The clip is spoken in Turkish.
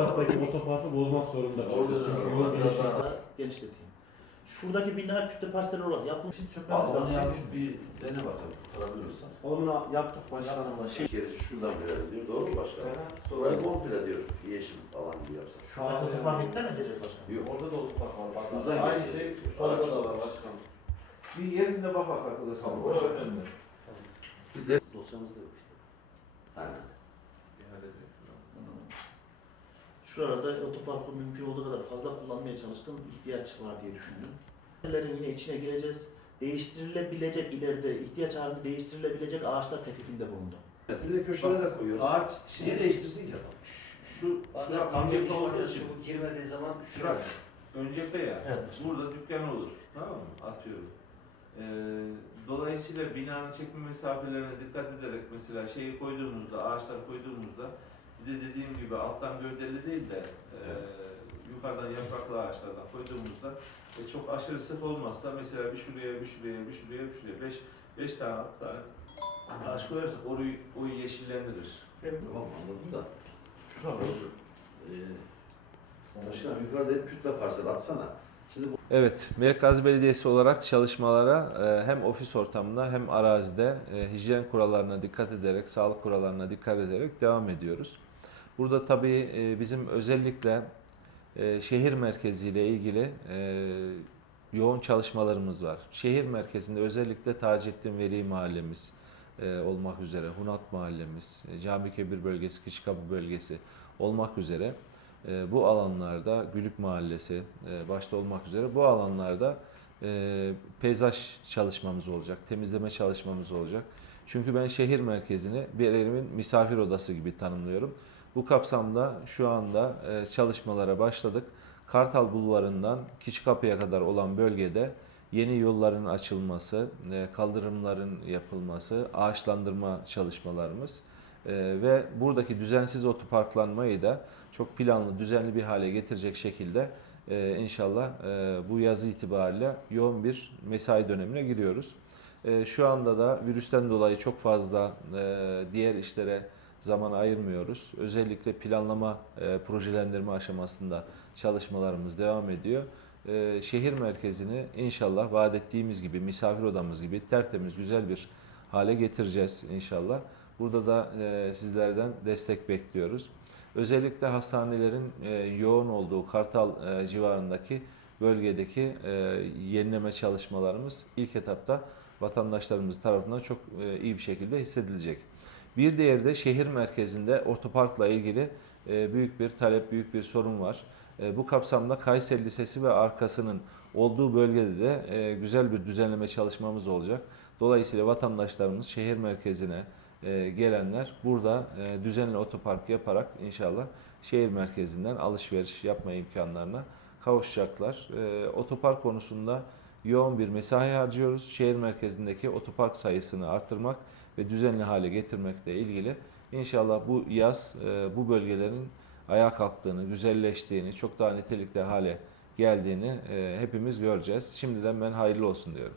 taraftaki otoparkı bozmak zorunda Çünkü genişliği- Daha genişleteyim. Şuradaki bina kütle parsel olarak yapılmış için çökmemiz Abi onu yapmış bir dene bakalım kurtarabiliyorsan. Onu yaptık başkanım. Şey, kere şuradan verelim diyor. Doğru mu başkanım? Orayı komple diyor. Yeşil falan gibi yapsak. Şu an otopark iptal mi edecek başkanım? Yok. Orada da otopark var. Şuradan Aynı geçecek. şey solda da var başkanım. Bir yerine bak bak arkadaşlar. Tamam. Ver önüne. Biz de Dosyamızda yok işte. ha. Şurada otoparkı mümkün olduğu kadar fazla kullanmaya çalıştım. ihtiyaç var diye düşündüm. Maddelerin yine içine gireceğiz. Değiştirilebilecek ileride ihtiyaç halinde değiştirilebilecek ağaçlar teklifinde bulundum. Bir de köşelere koyuyoruz. Ağaç Niye değiştirsin ki adam? Şu, şura kamyon öncepe işi var, olduğu için. su girmediği zaman Şura düşüyor. öncepe ya. Evet. Burada dükkan olur. Tamam mı? Atıyorum. Ee, dolayısıyla binanın çekme mesafelerine dikkat ederek mesela şeyi koyduğumuzda, ağaçlar koyduğumuzda bir de dediğim gibi alttan gövdeli değil de e, yukarıdan yapraklı ağaçlardan koyduğumuzda e, çok aşırı sık olmazsa mesela bir şuraya, bir şuraya, bir şuraya, bir şuraya, beş, beş tane, altı tane ağaç koyarsak orayı, orayı yeşillendirir. Tamam anladım da. Şurada. Şu, e, başkanım yukarıda hep kütle parsel atsana. Şimdi bu Evet, Melik Belediyesi olarak çalışmalara e, hem ofis ortamında hem arazide e, hijyen kurallarına dikkat ederek, sağlık kurallarına dikkat ederek devam ediyoruz. Burada tabii e, bizim özellikle e, şehir merkeziyle ilgili e, yoğun çalışmalarımız var. Şehir merkezinde özellikle Taceddin Veli Mahallemiz olmak üzere, Hunat Mahallemiz, e, Camikebir bölgesi, Kışkapı bölgesi olmak üzere bu alanlarda Gülük Mahallesi başta olmak üzere bu alanlarda peyzaj çalışmamız olacak, temizleme çalışmamız olacak. Çünkü ben şehir merkezini bir evimin misafir odası gibi tanımlıyorum. Bu kapsamda şu anda e, çalışmalara başladık. Kartal Bulvarı'ndan Keçikapı'ya kadar olan bölgede yeni yolların açılması, e, kaldırımların yapılması, ağaçlandırma çalışmalarımız e, ve buradaki düzensiz otoparklanmayı da çok planlı, düzenli bir hale getirecek şekilde inşallah bu yazı itibariyle yoğun bir mesai dönemine giriyoruz. Şu anda da virüsten dolayı çok fazla diğer işlere zaman ayırmıyoruz. Özellikle planlama, e, projelendirme aşamasında çalışmalarımız devam ediyor. E, şehir merkezini inşallah vaat ettiğimiz gibi, misafir odamız gibi tertemiz, güzel bir hale getireceğiz inşallah. Burada da e, sizlerden destek bekliyoruz. Özellikle hastanelerin e, yoğun olduğu Kartal e, civarındaki bölgedeki e, yenileme çalışmalarımız ilk etapta vatandaşlarımız tarafından çok e, iyi bir şekilde hissedilecek. Bir diğeri de şehir merkezinde otoparkla ilgili e, büyük bir talep, büyük bir sorun var. E, bu kapsamda Kayseri Lisesi ve arkasının olduğu bölgede de e, güzel bir düzenleme çalışmamız olacak. Dolayısıyla vatandaşlarımız şehir merkezine gelenler burada düzenli otopark yaparak inşallah şehir merkezinden alışveriş yapma imkanlarına kavuşacaklar. Otopark konusunda yoğun bir mesai harcıyoruz. Şehir merkezindeki otopark sayısını artırmak ve düzenli hale getirmekle ilgili inşallah bu yaz e, bu bölgelerin ayağa kalktığını, güzelleştiğini, çok daha nitelikli hale geldiğini e, hepimiz göreceğiz. Şimdiden ben hayırlı olsun diyorum.